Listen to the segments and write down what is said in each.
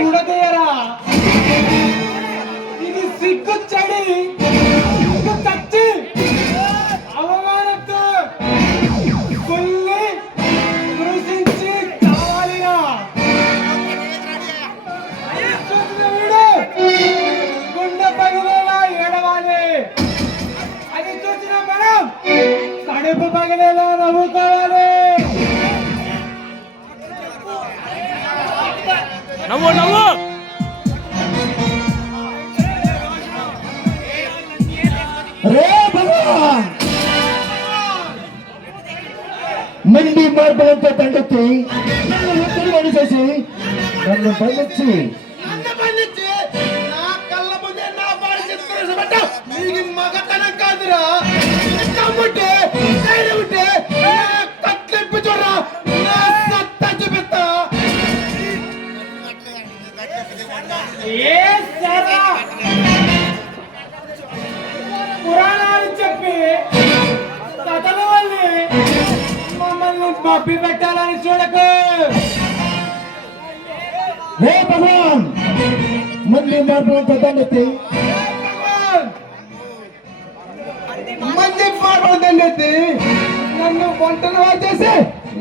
ఉడతీయరా ఇది సిగ్గు చెడి సిగ్గు తచ్చి అవమానంతో కొల్లి కృషించి కావాలిగా గుండె పగిలేలా ఏడవాలి అది చూసిన మనం కడుపు పగిలేలా నవ్వుకోవాలి నవ్వు నవ్వు రే భగవాన్ మంది మార్పులంతో తండ్రి నన్ను ఒత్తిడి చేసి నన్ను బంధించి నా కళ్ళ ముందే నా బాడీ చేసుకుని నీకు మగతనం కాదురా ఉంటే ఉంటే కట్లిప్పి చూడరా నా సత్తా చూపిస్తా పురాణాలు చెప్పి కథల వల్ల మమ్మల్ని మబ్బి పెట్టాలని చూడకు రే భగవాన్ మంది మార్పులంతో తండ్రి మంది పాడుతుందండి నన్ను వంటలు చేసి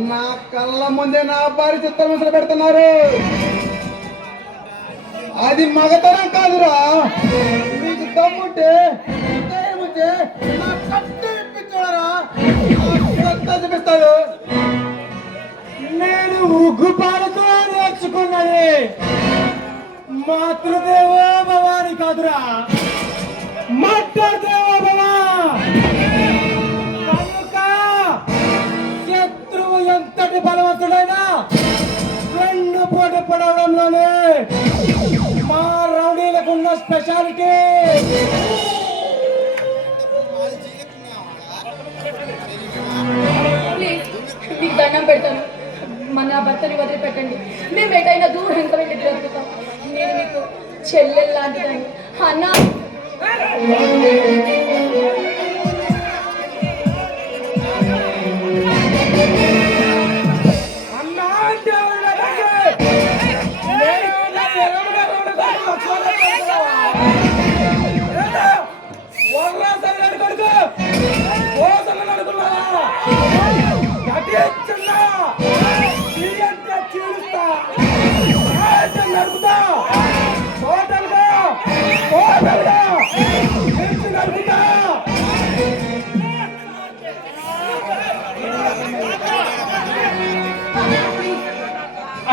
నా కళ్ళ ముందే నా భార్య చిత్రహింసలు పెడుతున్నారు అది మగతనం కాదురా మీకు దమ్ముంటే నా కట్టు ఇప్పించోడరా చూపిస్తాడు నేను ఉగ్గుపాలతో నేర్చుకున్నది మాతృదేవో భవాని కాదురా మాట్లాడదేవో భవా కనుక శత్రువు ఎంతటి బలవంతుడైనా రెండు పోటీ పడవడంలోనే మా రౌడీలకున్న స్పెషాలిటీ మీకు దండం పెడతాను మన భర్తని వదిలిపెట్టండి మేము ఎటైనా దూరంగా వెళ్ళి బ్రతుకుతాం నేను మీకు చెల్లెలు లాంటిదండి అన్నా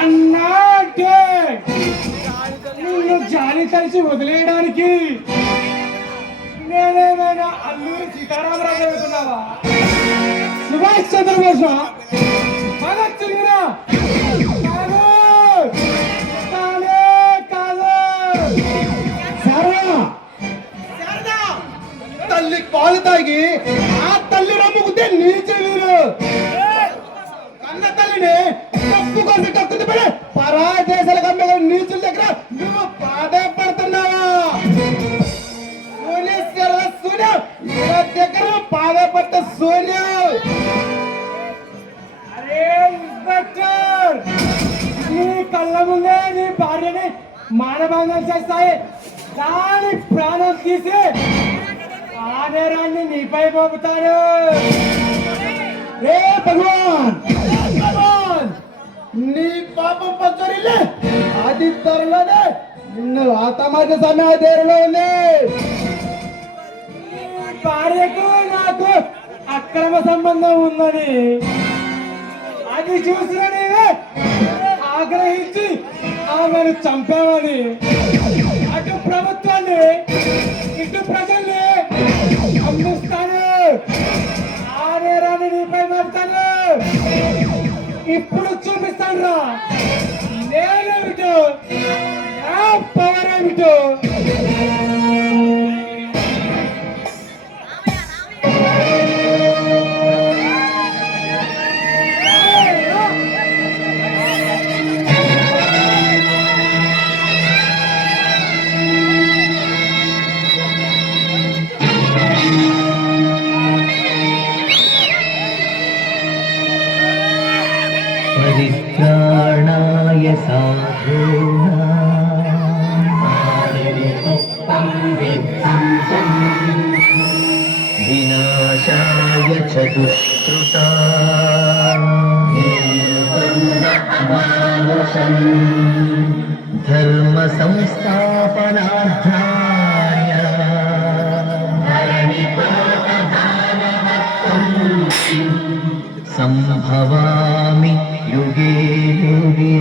అన్నాటే నిన్ను జాలి కలిసి వదిలేయడానికి నేనేమైనా అల్లూరి సీతారామరాజు చదువుతున్నావా సుభాష్ చంద్రబోస్ భగత్ సింగ్ తల్లి పాలు తాగి ఆ తల్లి నమ్ముకుంటే నీచలు కన్న తల్లిని తప్పు కోసం కక్కుతూ పడే పరా దేశాలకు అమ్మే నీచుల దగ్గర నువ్వు బాధపడుతున్నావా సూర్య దగ్గర బాధపడ్డ సూర్య అరే ఇన్స్పెక్టర్ నీ కళ్ళ ముందే నీ భార్యని మానభంగం చేస్తాయి దాని ప్రాణం తీసి ఆ నేరాన్ని నీపై మోపుతాను రే భగవాన్ నీ పాపం పచ్చరిల్లే అది త్వరలోనే నిన్ను ఆతమాజ సమయ దేరులో ఉంది భార్యకు నాకు అక్రమ సంబంధం ఉందని అది చూసిన నీవే ఆగ్రహించి ఆమెను చంపామని అటు ప్రభుత్వాన్ని ఇటు ప్రజల్ని అందిస్తాను ఆ నేరాన్ని నీపై మోపుతాను ఇప్పుడు చూపిస్తాను రా నేనేమిటో నా పవర్ ఏమిటో परित्राणाय साधूनां వినాశాయ చ దుష్కృతా ధర్మ సంస్థాపనార్థాయ సంభవామి యుగే యుగే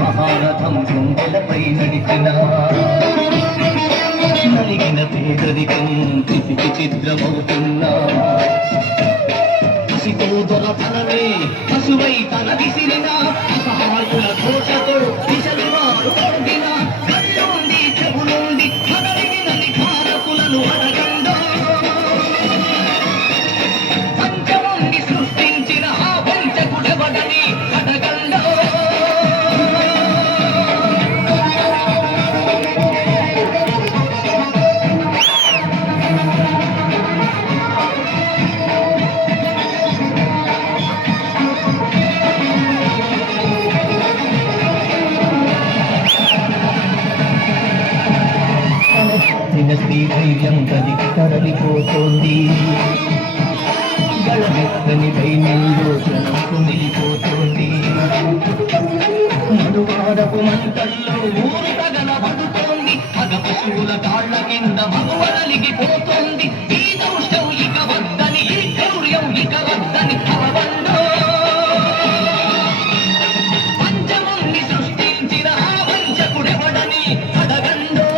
మహారథం శృంగలపై నడిచిన నలిగిన పేదరికం త్రిపికి చిత్రమవుతున్నా పసితో దొరతనమే పశువై తన విసిరిన అసహాయుల ఘోషతో దిశలు వారు పొందిన కళ్ళుండి చెవులుండి కదలిగిన నిఖారకులను అడగండా పంచముండి సృష్టించిన ఆ పంచకుడెవడని అడగండా ధైర్యం గది తరలిపోతోంది గళమెత్తని దైన్యంలో జనంకు నిలిపోతోంది మనువాడపు మంటల్లో ఊరు తగలబడుతోంది మగ పశువుల కాళ్ళ కింద మగువలిగిపోతోంది ఈ దౌష్యం ఇక వద్దని ఈ క్రౌర్యం ఇక వద్దని అవబండో పంచముని సృష్టించిన ఆ వంచకుడెవడని అడగండో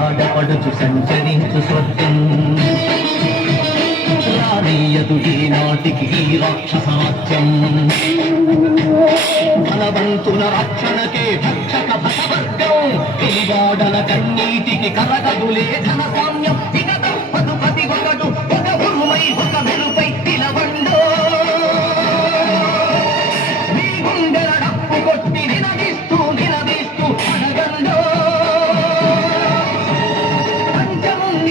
ఆడపడుచు సంచరించు స్వర్గం రానీయదు ఈనాటికి ఈ రాక్షసాత్యం బలవంతుల రక్షణకే భక్షక భగవర్గం వెలిగాడల కన్నీటికి కలగదులే ధన సామ్యం ఇక తప్పదు ప్రతి ఒకడు ఒక ఉరుమై ఒక వెలుపై నిలబండో నీ గుండెల డప్పు కొట్టి నిలదీస్తూ నిలదీస్తూ అడగండో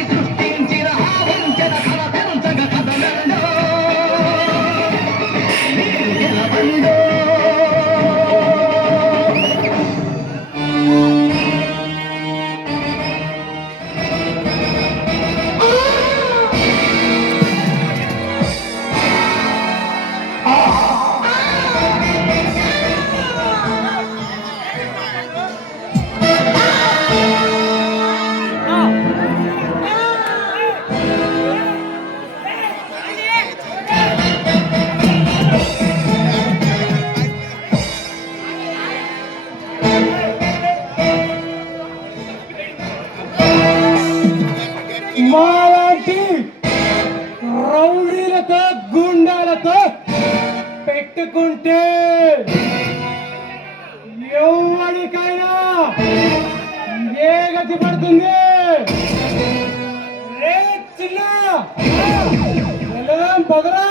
సృష్టించిన ఆ వంచన కల పెంచగ కదలండో నిలబండో నాతో పెట్టుకుంటే ఎవరికైనా ఏ గతి పడుతుంది. రే చిన్న వెళ్ళదాం పదరా.